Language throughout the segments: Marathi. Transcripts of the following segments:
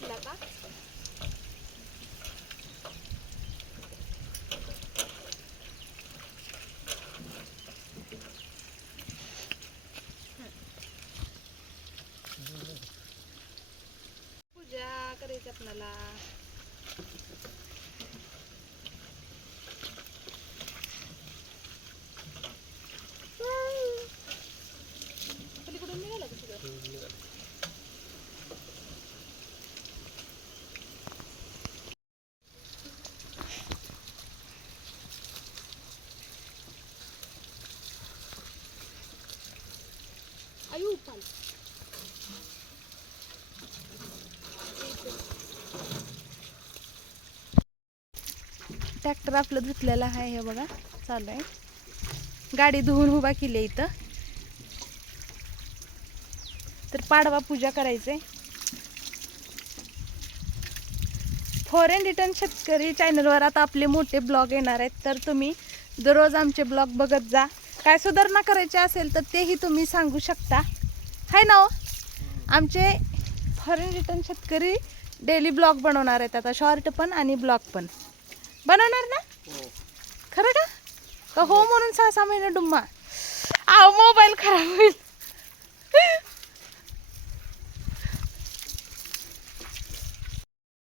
धुतला का पूजा करायची आपल्याला पलीकडून निघाला का सगळं आयु पाल ट्रॅक्टर आपलं धुतलेलं आहे हे बघा. चालू आहे. गाडी धुवून उभा केली आहे इथं. तर पाडवा पूजा करायचे फॉरेन रिटर्न शेतकरी चॅनलवर आता आपले मोठे ब्लॉग येणार आहेत. तर तुम्ही दररोज आमचे ब्लॉग बघत जा. काय सुधारणा करायची असेल तर तेही तुम्ही सांगू शकता. हाय ना हो? आमचे फॉरेन रिटर्न शेतकरी डेली ब्लॉग बनवणार आहेत आता. शॉर्ट पण आणि ब्लॉग पण. बनवणार ना? खरं का? का हो म्हणून सहा सहा महिने डुम्मा? आ मोबाईल खराब होईल.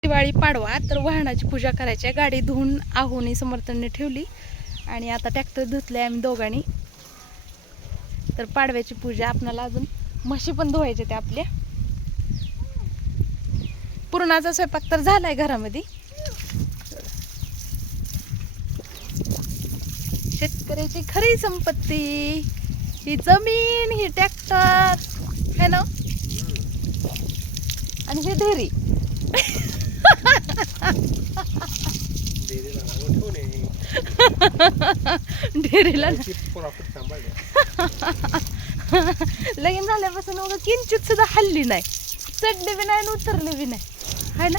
दिवाळी पाडवा तर वाहनाची पूजा करायची आहे. गाडी धुवून आहोनी समर्थनने ठेवली. आणि आता ट्रॅक्टर धुतले आम्ही दोघांनी. तर पाडव्याची पूजा आपणाला अजून म्हशी पण धुवायचे ते आपल्या पुरणाचा स्वयंपाक तर झालाय घरामध्ये. शेतकऱ्याची खरी संपत्ती ही जमीन ही ट्रॅक्टर है ना? आणि हे ढेरी. ढेरीला ना- लगीन झाल्यापासून मग किंचित सुद्धा हल्ली नाही. चढली बी नाही आणि उतरली बी नाही. हाय ना?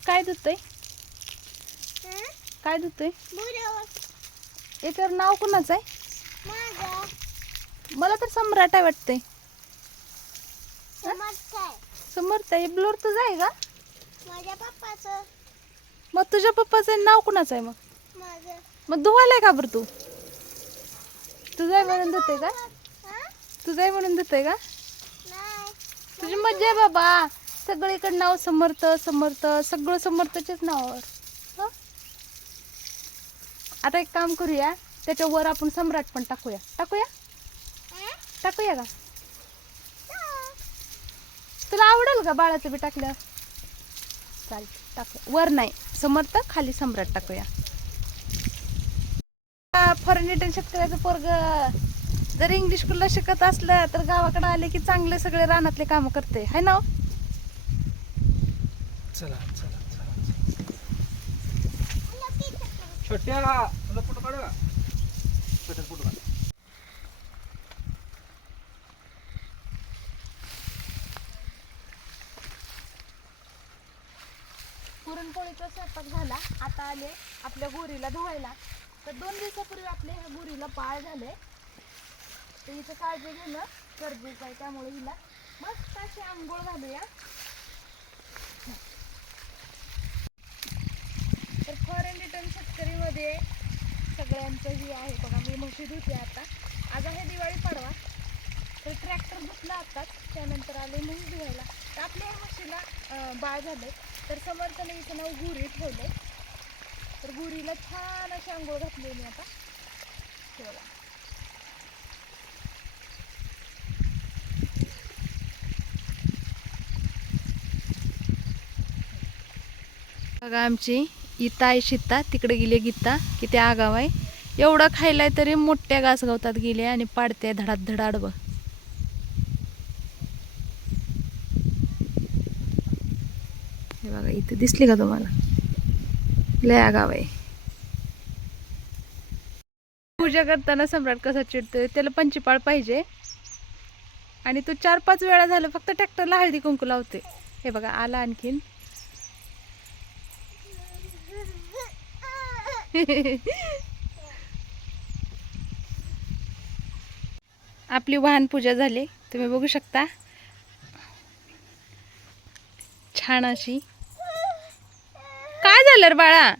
काय धुतोय काय धुतोय याच्यावर नाव कुणाचं आहे? मला तर सम्राट आहे वाटतंय. समर्थ आहे. ब्लोर तुझा आहे का? माझ्या पप्पाचं. मग तुझ्या पप्पाचं नाव कुणाचं आहे मग? माझं. मग धुवायलाय का बरं तू? तुझं आहे म्हणून धुते का? हा? तुझं आहे म्हणून धुते का? नाही. तुझी मजा आहे बाबा. सगळीकडे नाव समर्थ समर्थ सगळं समर्थच्याच नावावर. हं? आता एक काम करूया. त्याच्यावर आपण सम्राट पण टाकूया. टाकूया? हा? टाकूया का? तुला आवडेल का बाळाचं बी टाकल्यावर? चाल टाकू वर नाही समर्थ खाली सम्राट टाकूया. फॉरेन शेतकऱ्याचं पोरग जर इंग्लिश स्कूलला शिकत असलं तर गावाकडे आले की चांगले सगळे रानातले काम करते. है ना हो? चला चला छोट्या फोटो काढू का? छोट्या फोटो पुरणपोळीचा स्वयंपाक झाला. आता आले आपल्या गोरीला धुवायला. तर दोन दिवसापूर्वी आपल्या ह्या गोरीला पाळ झाले. तर हिचं काळजी घेणं गरजेचं आहे त्यामुळे हिला मस्त अशी आंघोळ घालूया. तर फॉरेन रिटर्न शेतकरीमध्ये सगळ्यांचं ही आहे. बघा मी म्हशी धुते आता. आज आहे दिवाळी पाडवा तर ट्रॅक्टर धुतला आताच. त्यानंतर आले म्हशी धुवायला. तर आपल्या या म्हशीला बाळ झाले तर समर्थने इथं नाव गुरी ठेवले तर गुरीला छान अशी आंघोळ घातली मी आता. ठेवला. बघा आमची इता आहे शिता तिकडे गेली गीता किती आगाव आहे. एवढं खायलाय तरी मोठ्या घास गवतात गेले आणि पाडते धडात धडाड बघ हे बघा इथे दिसली का तुम्हाला? लय आगाव आहे. पूजा करताना सम्राट कसा चिडतोय त्याला पंचपाळ पाहिजे. आणि तो चार पाच वेळा झालं फक्त ट्रॅक्टरला हळदी कुंकू लावते हे बघा आला आणखीन. आपली वाहन पूजा झाली. तुम्ही बघू शकता. छान अशी काय झालं बाळा?